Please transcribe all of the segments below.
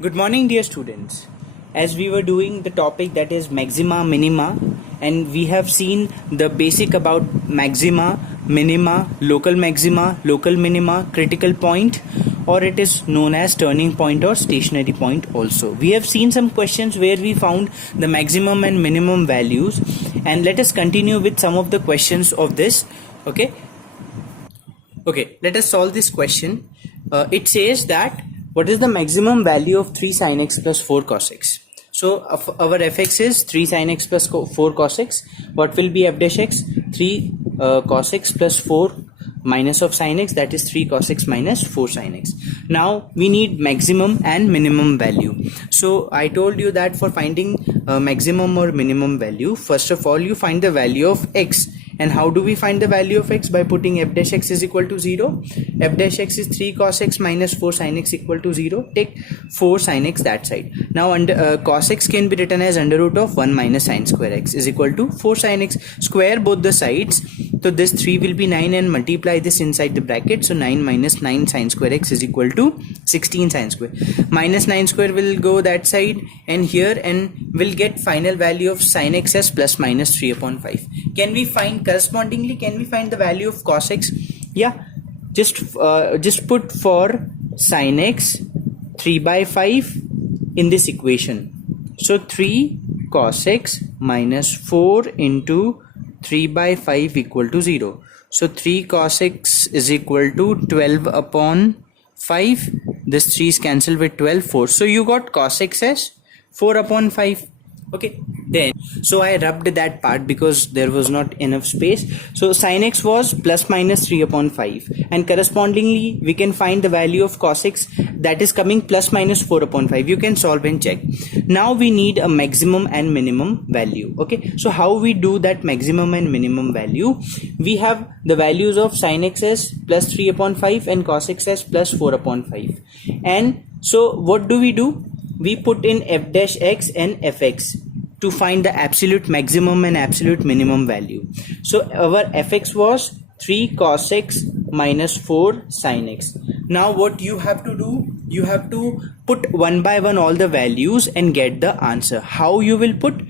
Good morning, dear students. As we were doing the topic that is maxima, minima, and we have seen the basic about maxima, minima, local maxima, local minima, critical point, or it is known as turning point or stationary point also. We have seen some questions where we found the maximum and minimum values, and let us continue with some of the questions of this. Okay, let us solve this question. It says that what is the maximum value of 3 sin x plus 4 cos x? So our fx is 3 sin x plus 4 cos x. What will be f dash x? 3 cos x plus 4 minus of sin x, that is 3 cos x minus 4 sin x. Now we need maximum and minimum value. So I told you that for finding maximum or minimum value, first of all you find the value of x. And how do we find the value of x? By putting f dash x is equal to 0. F dash x is 3 cos x minus 4 sin x equal to 0. Take 4 sin x that side. Now cos x can be written as under root of 1 minus sin square x is equal to 4 sin x. Square both the sides. So this 3 will be 9 and multiply this inside the bracket. So 9 minus 9 sin square x is equal to 16 sin square. Minus 9 square will go that side and here, and we'll get final value of sin x as plus minus 3 upon 5. Can we find correspondingly, can we find the value of cos x? Yeah, just put for sin x 3 by 5 in this equation. So 3 cos x minus 4 into 3 by 5 equal to 0. So 3 cos x is equal to 12 upon 5. This 3 is cancelled with 12, 4. So you got cos x as 4 upon 5. Okay, then so I rubbed that part because there was not enough space. So sin x was plus minus 3 upon 5, and correspondingly we can find the value of cos x, that is coming plus minus 4 upon 5. You can solve and check. Now we need a maximum and minimum value. Okay, so how we do that maximum and minimum value? We have the values of sin x as plus 3 upon 5 and cos x as plus 4 upon 5. And so what do? We put in f dash x and fx to find the absolute maximum and absolute minimum value. So our fx was 3 cos x minus 4 sin x. Now what you have to do? You have to put one by one all the values and get the answer. How you will put?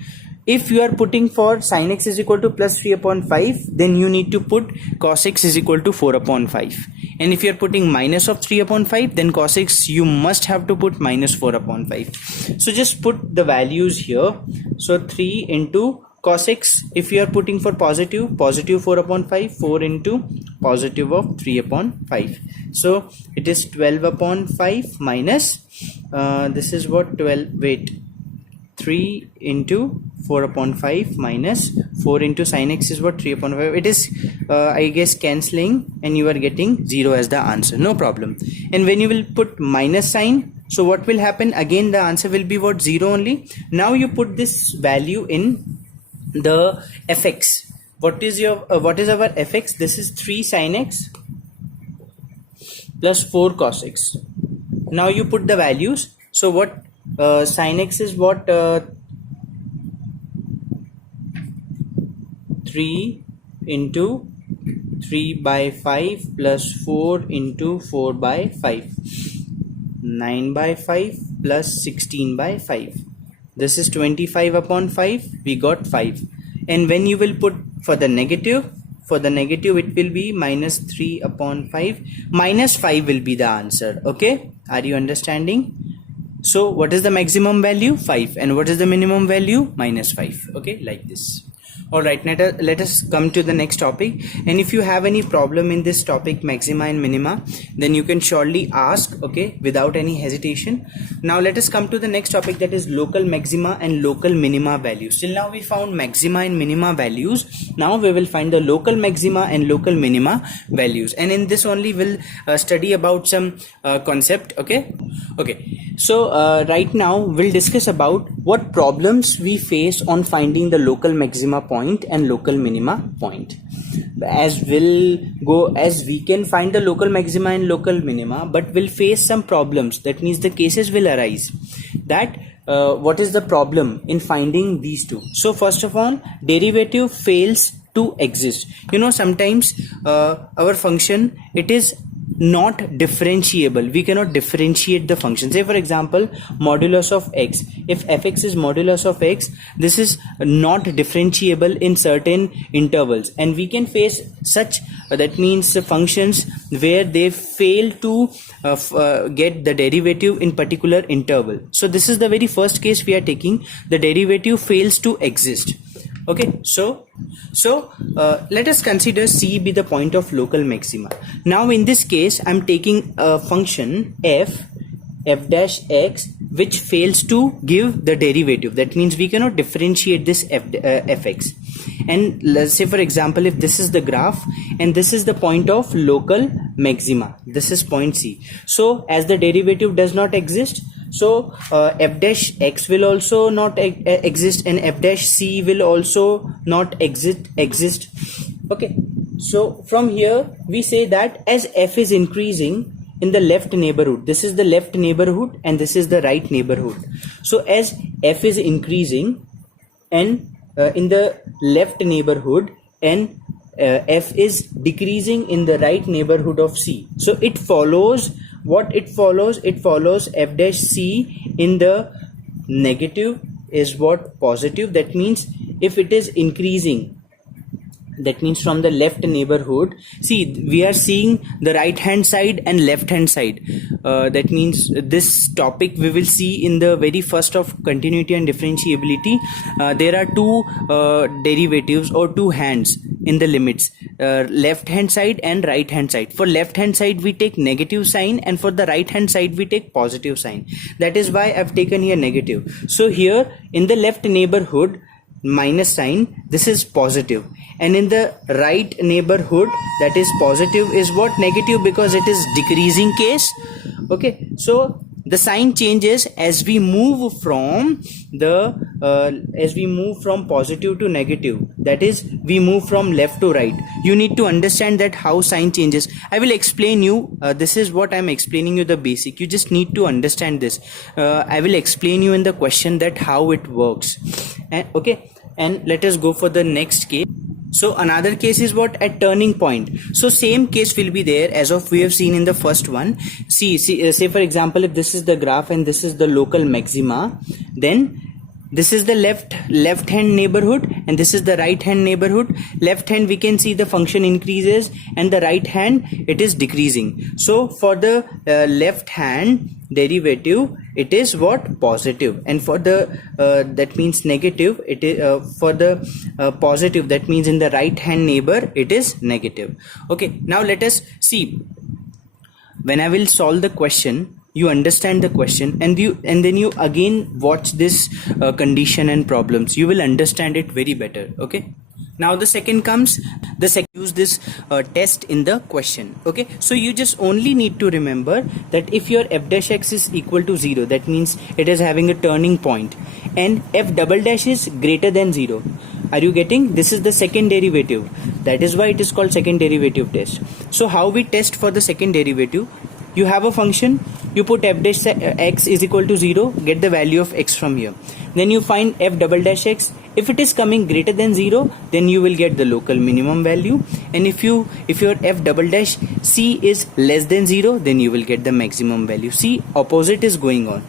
If you are putting for sin x is equal to plus 3 upon 5, then you need to put cos x is equal to 4 upon 5. And if you are putting minus of 3 upon 5, then cos x you must have to put minus 4 upon 5. So just put the values here. So 3 into cos x, if you are putting for positive 4 upon 5, 4 into positive of 3 upon 5. So it is 12 upon 5 minus, this is what 3 into 4 upon 5 minus 4 into sin x is what 3 upon 5. It is I guess cancelling, and you are getting 0 as the answer. No problem. And when you will put minus sign, so what will happen? Again the answer will be what? 0 only. Now you put this value in the fx. What is our fx? This is 3 sin x plus 4 cos x. Now you put the values. So what sin x is what? 3 into 3 by 5 plus 4 into 4 by 5. 9 by 5 plus 16 by 5. This is 25 upon 5. We got 5. And when you will put for the negative it will be minus 3 upon 5. Minus 5 will be the answer. Okay, are you understanding? So what is the maximum value? 5. And what is the minimum value? Minus 5. Okay, like this. Alright, let us come to the next topic. And if you have any problem in this topic, maxima and minima, then you can surely ask, okay, without any hesitation. Now let us come to the next topic, that is local maxima and local minima values. Till now we found maxima and minima values. Now we will find the local maxima and local minima values. And in this only we'll study about some concept, okay? So right now we'll discuss about what problems we face on finding the local maxima point and local minima point. As we can find the local maxima and local minima, but we'll face some problems. That means the cases will arise that what is the problem in finding these two. So first of all, derivative fails to exist. Sometimes our function, it is not differentiable. We cannot differentiate the function. Say for example, modulus of x. If fx is modulus of x, this is not differentiable in certain intervals, and we can face such that means functions where they fail to get the derivative in particular interval. So this is the very first case we are taking. The derivative fails to exist. Okay, so let us consider C be the point of local maxima. Now in this case I'm taking a function f dash x which fails to give the derivative. That means we cannot differentiate this fx. And let's say for example, if this is the graph and this is the point of local maxima, this is point C. So as the derivative does not exist, so f dash x will also not exist, and f dash c will also not exist. Okay, so from here we say that as f is increasing in the left neighborhood, this is the left neighborhood and this is the right neighborhood. So as f is increasing and in the left neighborhood and f is decreasing in the right neighborhood of C, so it follows what it follows. It follows f dash c in the negative is what positive. That means if it is increasing, that means from the left neighborhood, see we are seeing the right hand side and left hand side. That means this topic we will see in the very first of continuity and differentiability. There are two derivatives or two hands in the limits, left hand side and right hand side. For left hand side we take negative sign, and for the right hand side we take positive sign. That is why I've taken here negative. So here in the left neighborhood, minus sign, this is positive, and in the right neighborhood, that is positive, is what? Negative, because it is decreasing case. Okay, so the sign changes as we move from the positive to negative. That is, we move from left to right. You need to understand that how sign changes. I will explain you. This is what I'm explaining you, the basic. You just need to understand this. I will explain you in the question that how it works. And okay, and let us go for the next case. So another case is what? At turning point. So same case will be there as of we have seen in the first one. See, say for example, if this is the graph and this is the local maxima, then this is the left hand neighborhood and this is the right hand neighborhood. Left hand we can see the function increases, and the right hand it is decreasing. So for the left hand derivative it is what? Positive, and for the that means negative, it is for the positive, that means in the right hand neighbor it is negative. Okay, now let us see. When I will solve the question, you understand the question, and then you again watch this condition and problems. You will understand it very better. Okay, now the second comes. The second, use this test in the question. Okay, so you just only need to remember that if your f dash x is equal to 0, that means it is having a turning point, and f double dash is greater than 0. Are you getting? This is the second derivative. That is why it is called second derivative test. So how we test for the second derivative? You have a function, you put f dash x is equal to 0, get the value of x from here. Then you find f double dash x. If it is coming greater than 0, then you will get the local minimum value. And if your f double dash c is less than 0, then you will get the maximum value. See, opposite is going on.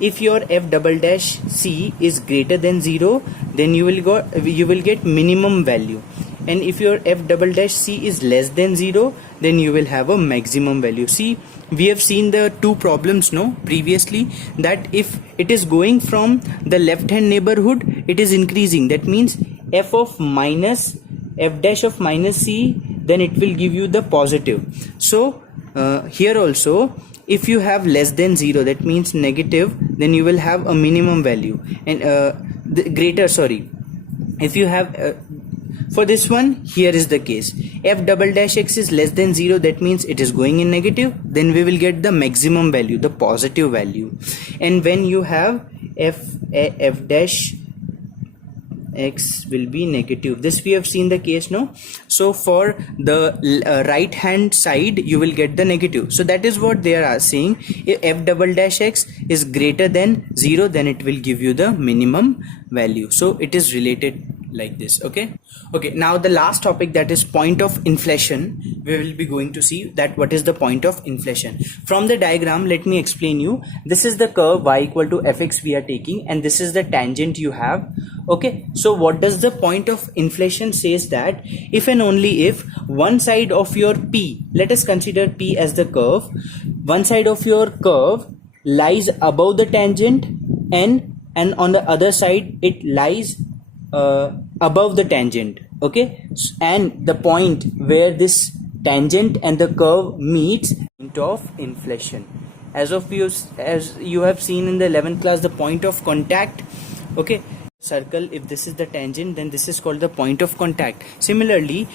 If your f double dash c is greater than 0, then you will get minimum value. And if your f double dash c is less than 0, then you will have a maximum value. See, we have seen the two problems previously, that if it is going from the left hand neighborhood, it is increasing. That means f dash of minus c, then it will give you the positive. So here also, if you have less than 0, that means negative, then you will have a minimum value, and if you have for this one, here is the case. F double dash x is less than 0, that means it is going in negative. Then we will get the maximum value, the positive value. And when you have f dash x will be negative. This we have seen the case, no? So for the right hand side, you will get the negative. So that is what they are saying. If f double dash x is greater than 0, then it will give you the minimum value. So it is related like this. Okay, now the last topic, that is point of inflection. We will be going to see that what is the point of inflection. From the diagram, let me explain you. This is the curve y equal to fx we are taking, and this is the tangent you have. Okay, so what does the point of inflection says? That if and only if one side of your p, let us consider p as the curve, one side of your curve lies above the tangent, and on the other side it lies above the tangent. Okay, and the point where this tangent and the curve meets, point of inflection. As you have seen in the 11th class, the point of contact. Okay, circle, if this is the tangent, then this is called the point of contact. Similarly,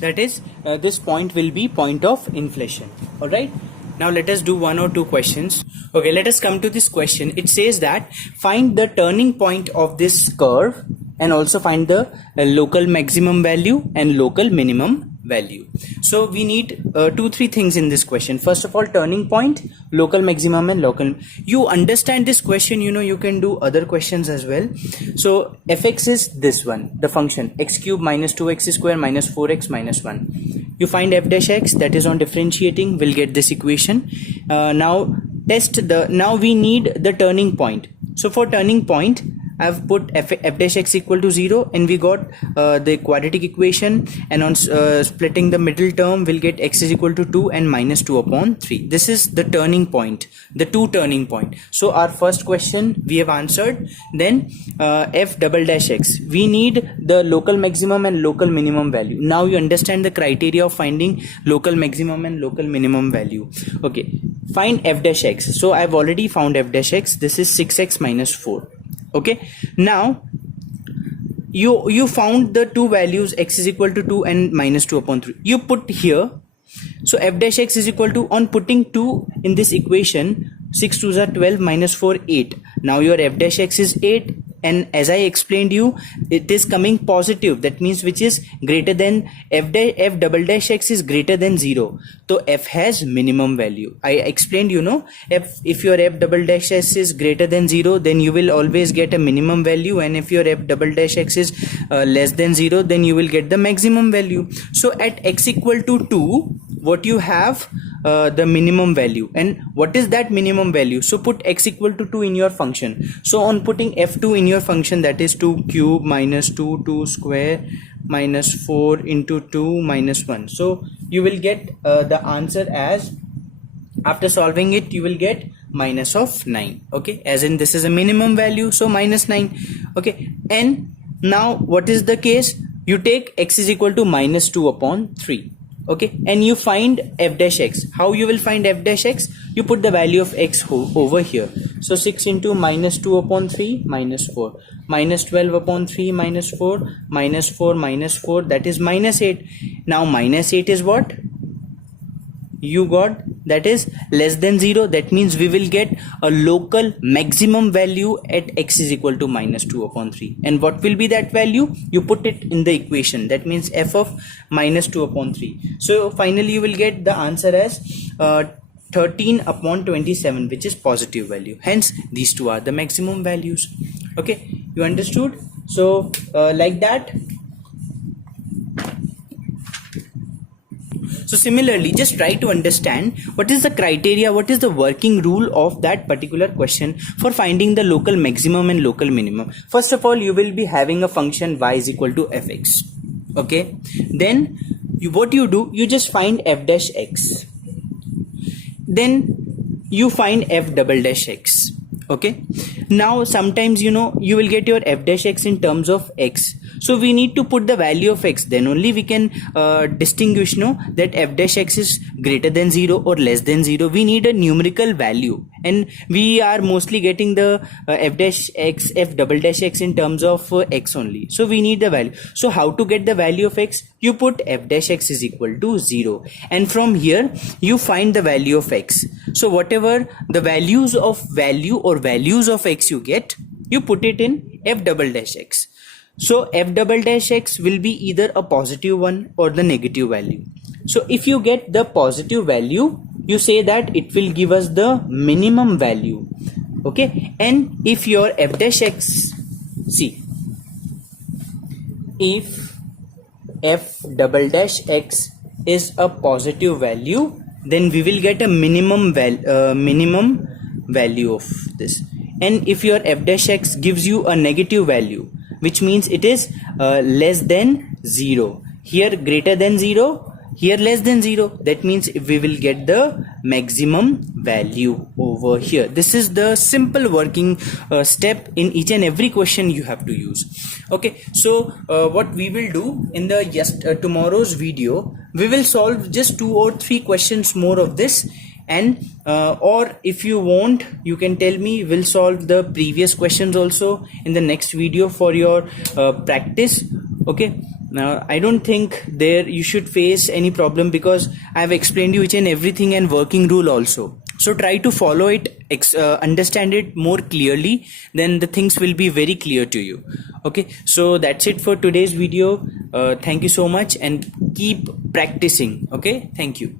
that is this point will be point of inflection. All right, now let us do one or two questions. Okay, let us come to this question. It says that find the turning point of this curve and also find the local maximum value and local minimum value. So we need 2-3 things in this question. First of all, turning point, local maximum and local. You understand this question, you can do other questions as well. So fx is this one, the function x cube minus 2x square minus 4x minus 1. You find f dash x, that is on differentiating, will get this equation. Now we need the turning point. So for turning point, I've put f dash x equal to 0, and we got the quadratic equation, and on splitting the middle term we'll get x is equal to 2 and minus 2 upon 3. This is the turning point, the two turning point. So our first question we have answered. Then f double dash x, we need the local maximum and local minimum value. Now you understand the criteria of finding local maximum and local minimum value. Okay, find f dash x. So I've already found f dash x. This is 6x minus 4. Okay, now you found the two values, x is equal to 2 and minus 2 upon 3. You put here. So f dash x is equal to, on putting 2 in this equation, 6 2s are 12 minus 4 8. Now your f dash x is 8, and as I explained you, it is coming positive. That means which is greater than f double dash x is greater than 0. So f has minimum value. I explained, if your f double dash x is greater than 0, then you will always get a minimum value, and if your f double dash x is less than 0, then you will get the maximum value. So at x equal to 2, what you have, the minimum value. And what is that minimum value? So put x equal to 2 in your function. So on putting f2 in your function, that is 2 cube minus 2 square minus 4 into 2 minus 1. So you will get the answer as, after solving it, you will get minus of 9. Okay, as in this is a minimum value, so minus 9. Okay, and now what is the case? You take x is equal to minus 2 upon 3. Okay, and you find f dash x. How you will find f dash x? You put the value of x over here. So 6 into minus 2 upon 3 minus 4, minus 12 upon 3 minus 4, minus 4 minus 4, that is minus 8. Now minus 8 is what? You got, that is less than 0. That means we will get a local maximum value at x is equal to minus 2 upon 3. And what will be that value? You put it in the equation. That means f of minus 2 upon 3. So finally you will get the answer as 13 upon 27, which is positive value. Hence these two are the maximum values. Okay, you understood? So like that. So similarly, just try to understand what is the criteria, what is the working rule of that particular question for finding the local maximum and local minimum. First of all, you will be having a function y is equal to fx. Okay, then what you do, you just find f dash x. Then you find f double dash x. Okay, now sometimes you will get your f dash x in terms of x. So we need to put the value of x, then only we can distinguish that f dash x is greater than 0 or less than 0. We need a numerical value, and we are mostly getting the f dash x, f double dash x in terms of x only. So we need the value. So how to get the value of x? You put f dash x is equal to 0, and from here you find the value of x. So whatever the values of value or values of x you get, you put it in f double dash x. So f double dash x will be either a positive one or the negative value. So if you get the positive value, you say that it will give us the minimum value. Okay, and if your f dash x, see, if f double dash x is a positive value, then we will get a minimum value of this. And if your f dash x gives you a negative value, which means it is less than 0, here greater than 0, here less than 0, that means we will get the maximum value over here. This is the simple working step in each and every question you have to use. Okay, so what we will do in the tomorrow's video, we will solve just 2 or 3 questions more of this, and or if you want, you can tell me, we'll solve the previous questions also in the next video for your practice. Okay, now I don't think there you should face any problem, because I have explained you each and everything and working rule also. So try to follow it, understand it more clearly, then the things will be very clear to you. Okay, so that's it for today's video. Thank you so much, and keep practicing. Okay, thank you.